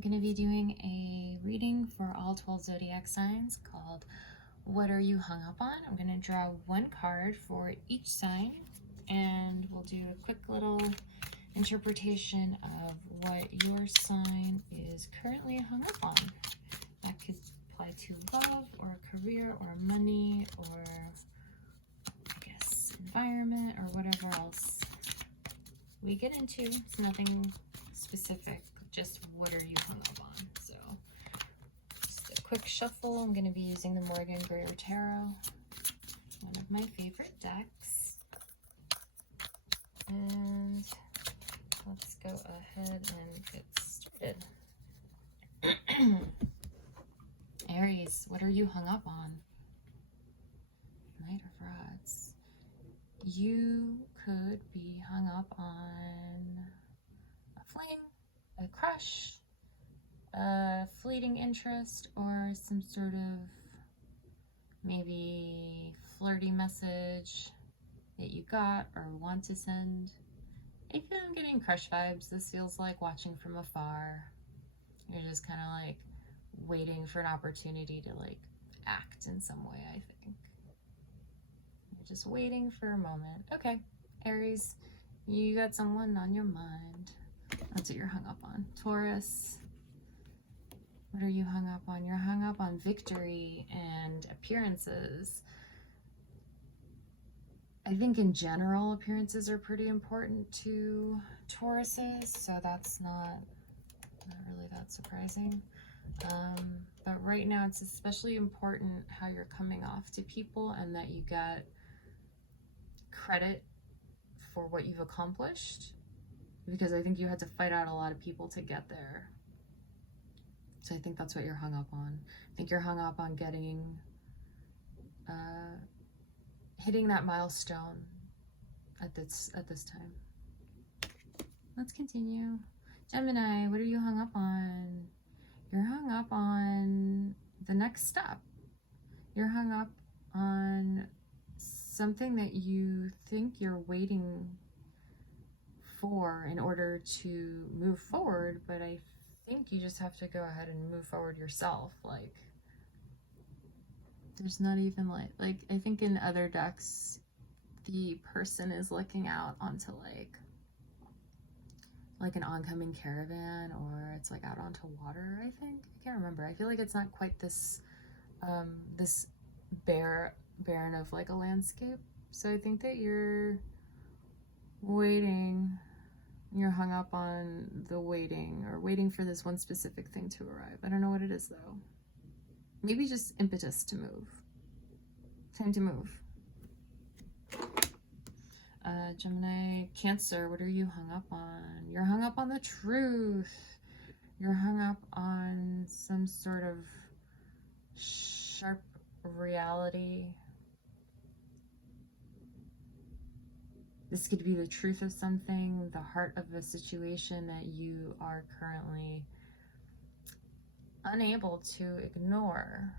I'm going to be doing a reading for all 12 zodiac signs called What Are You Hung Up On? I'm going to draw one card for each sign, and we'll do a quick little interpretation of what your sign is currently hung up on. That could apply to love or career or money or, I guess, environment or whatever else we get into. It's nothing specific, just what are you hung up on. So just a quick shuffle. I'm going to be using the Morgan Greer Tarot, one of my favorite decks. And let's go ahead and get started. Aries, what are you hung up on? Knight of Rods. You could be hung up on a fling, a crush, a fleeting interest, or some sort of maybe flirty message that you got or want to send. If I'm getting crush vibes, this feels like watching from afar. You're just kind of like waiting for an opportunity to like act in some way, I think. You're just waiting for a moment. Okay, Aries, you got someone on your mind. That's what you're hung up on. Taurus, what are you hung up on? You're hung up on victory and appearances. I think in general, appearances are pretty important to Tauruses, so that's not really that surprising. But right now, it's especially important how you're coming off to people and that you get credit for what you've accomplished, because I think you had to fight out a lot of people to get there. So I think that's what you're hung up on. I think you're hung up on getting hitting that milestone at this time. Let's continue. Gemini, what are you hung up on? You're hung up on the next step. You're hung up on something that you think you're waiting for in order to move forward, but I think you just have to go ahead and move forward yourself. Like, there's not even like I think in other decks, the person is looking out onto like an oncoming caravan, or it's like out onto water, I think. I can't remember. I feel like it's not quite this this barren of like a landscape. So I think that you're waiting, you're hung up on the waiting, or waiting for this one specific thing to arrive. I don't know what it is though. Maybe just impetus to move. Time to move. Gemini, Cancer, what are you hung up on? You're hung up on the truth. You're hung up on some sort of sharp reality. This could be the truth of something, the heart of a situation that you are currently unable to ignore.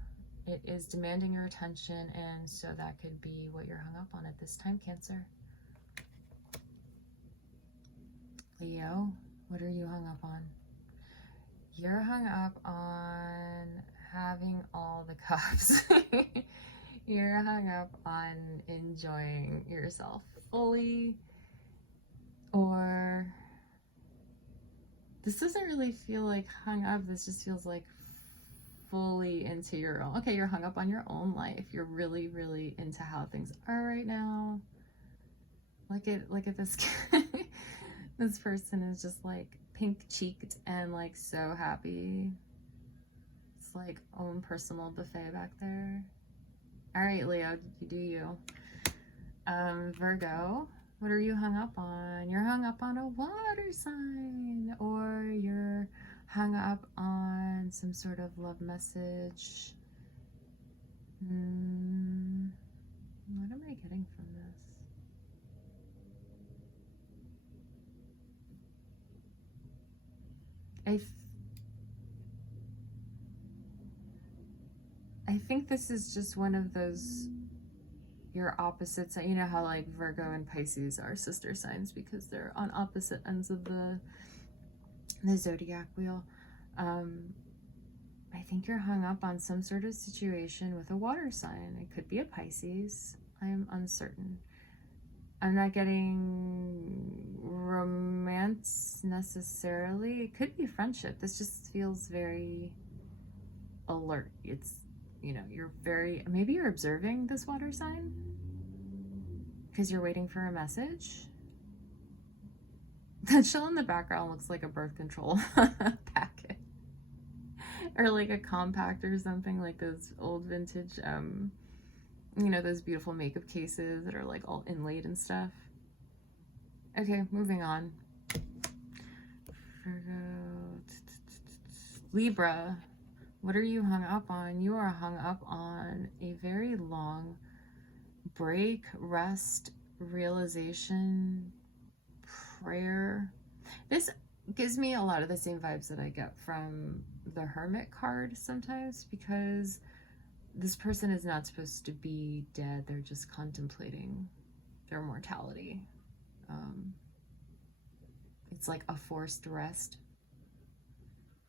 It is demanding your attention, and so that could be what you're hung up on at this time, Cancer. Leo, what are you hung up on? You're hung up on having all the cups. You're hung up on enjoying yourself fully, or this doesn't really feel like hung up. This just feels like fully into your own. Okay, you're hung up on your own life. You're really, really into how things are right now. Look at this guy. This person is just like pink-cheeked and like so happy. It's like own personal buffet back there. All right, Leo, you do you. Virgo, what are you hung up on? You're hung up on a water sign, or you're hung up on some sort of love message. What am I getting from this? I think this is just one of those, your opposites. You know how like Virgo and Pisces are sister signs because they're on opposite ends of the zodiac wheel. I think you're hung up on some sort of situation with a water sign. It could be a Pisces. I am uncertain. I'm not getting romance necessarily. It could be friendship. This just feels very alert. It's, you know, you're very, maybe you're observing this water sign because you're waiting for a message. That shell in the background looks like a birth control packet. Or like a compact or something, like those old vintage, you know, those beautiful makeup cases that are like all inlaid and stuff. Okay, moving on. Libra, what are you hung up on? You are hung up on a very long break, rest, realization, prayer. This gives me a lot of the same vibes that I get from the Hermit card sometimes, because this person is not supposed to be dead. They're just contemplating their mortality. It's like a forced rest.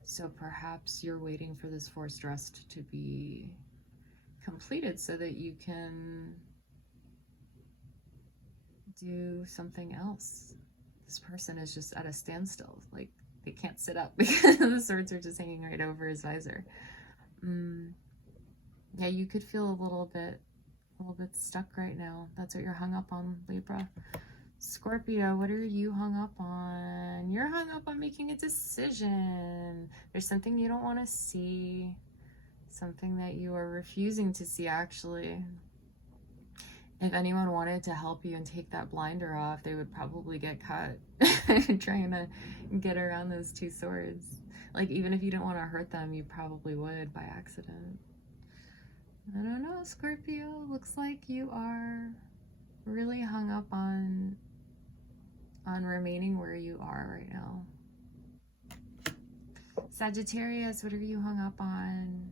So perhaps you're waiting for this forced rest to be completed so that you can do something else. This person is just at a standstill. Like, they can't sit up because the swords are just hanging right over his visor. Yeah, you could feel a little bit stuck right now. That's what you're hung up on, Libra. Scorpio, what are you hung up on? You're hung up on making a decision. There's something you don't want to see, something that you are refusing to see, actually. If anyone wanted to help you and take that blinder off, they would probably get cut trying to get around those two swords. Like, even if you didn't want to hurt them, you probably would by accident. I don't know, Scorpio. Looks like you are really hung up on remaining where you are right now. Sagittarius, what are you hung up on?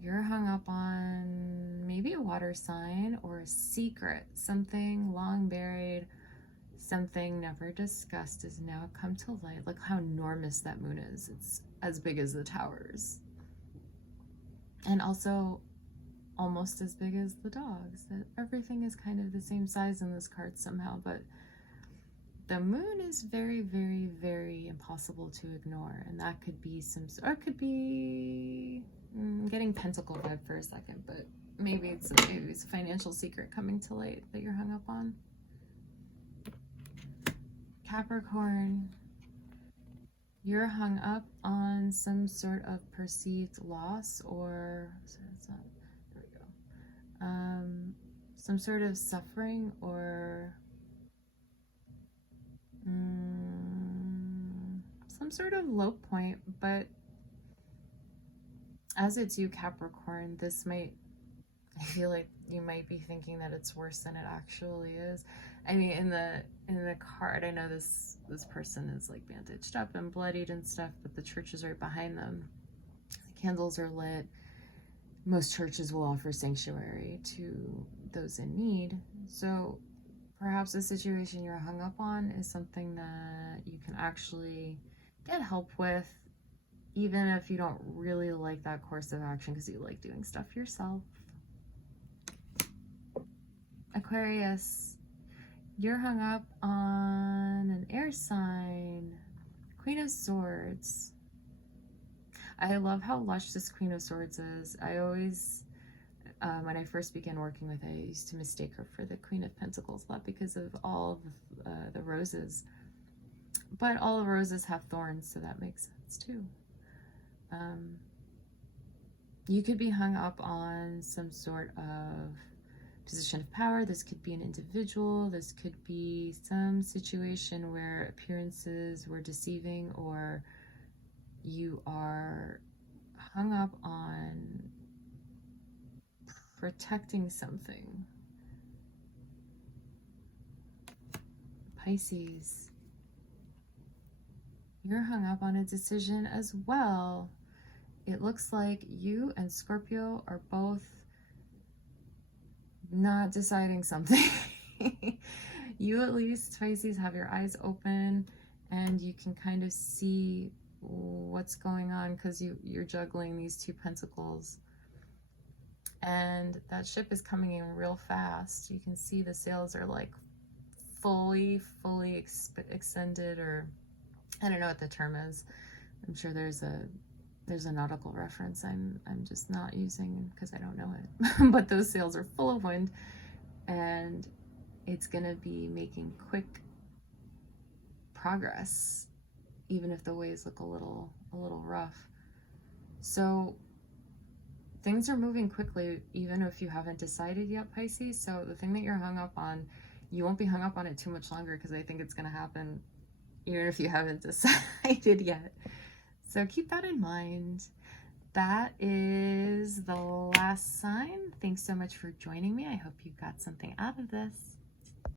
You're hung up on maybe a water sign or a secret, something long buried, something never discussed has now come to light. Look how enormous that moon is. It's as big as the towers. And also almost as big as the dogs. That everything is kind of the same size in this card somehow, but the moon is very, very, very impossible to ignore. And that could be or it could be getting pentacle vibe for a second, but maybe it's a financial secret coming to light that you're hung up on. Capricorn, you're hung up on some sort of perceived loss, or there we go. Some sort of suffering, or some sort of low point. But as it's you, Capricorn, this might, I feel like you might be thinking that it's worse than it actually is. I mean, in the card, I know this person is like bandaged up and bloodied and stuff, but the church is right behind them. The candles are lit. Most churches will offer sanctuary to those in need. So perhaps the situation you're hung up on is something that you can actually get help with, even if you don't really like that course of action because you like doing stuff yourself. Aquarius, you're hung up on an air sign, Queen of Swords. I love how lush this Queen of Swords is. I always, when I first began working with her, I used to mistake her for the Queen of Pentacles a lot because of all of the roses. But all the roses have thorns, so that makes sense too. You could be hung up on some sort of position of power. This could be an individual. This could be some situation where appearances were deceiving, or you are hung up on protecting something. Pisces, you're hung up on a decision as well. It looks like you and Scorpio are both not deciding something. You, at least, Pisces, have your eyes open and you can kind of see what's going on, because you're juggling these 2 pentacles. And that ship is coming in real fast. You can see the sails are like fully extended, or I don't know what the term is. I'm sure there's a nautical reference I'm just not using because I don't know it. But those sails are full of wind, and it's gonna be making quick progress, even if the waves look a little rough. So things are moving quickly, even if you haven't decided yet, Pisces. So the thing that you're hung up on, you won't be hung up on it too much longer, because I think it's going to happen even if you haven't decided yet. So keep that in mind. That is the last sign. Thanks so much for joining me. I hope you got something out of this.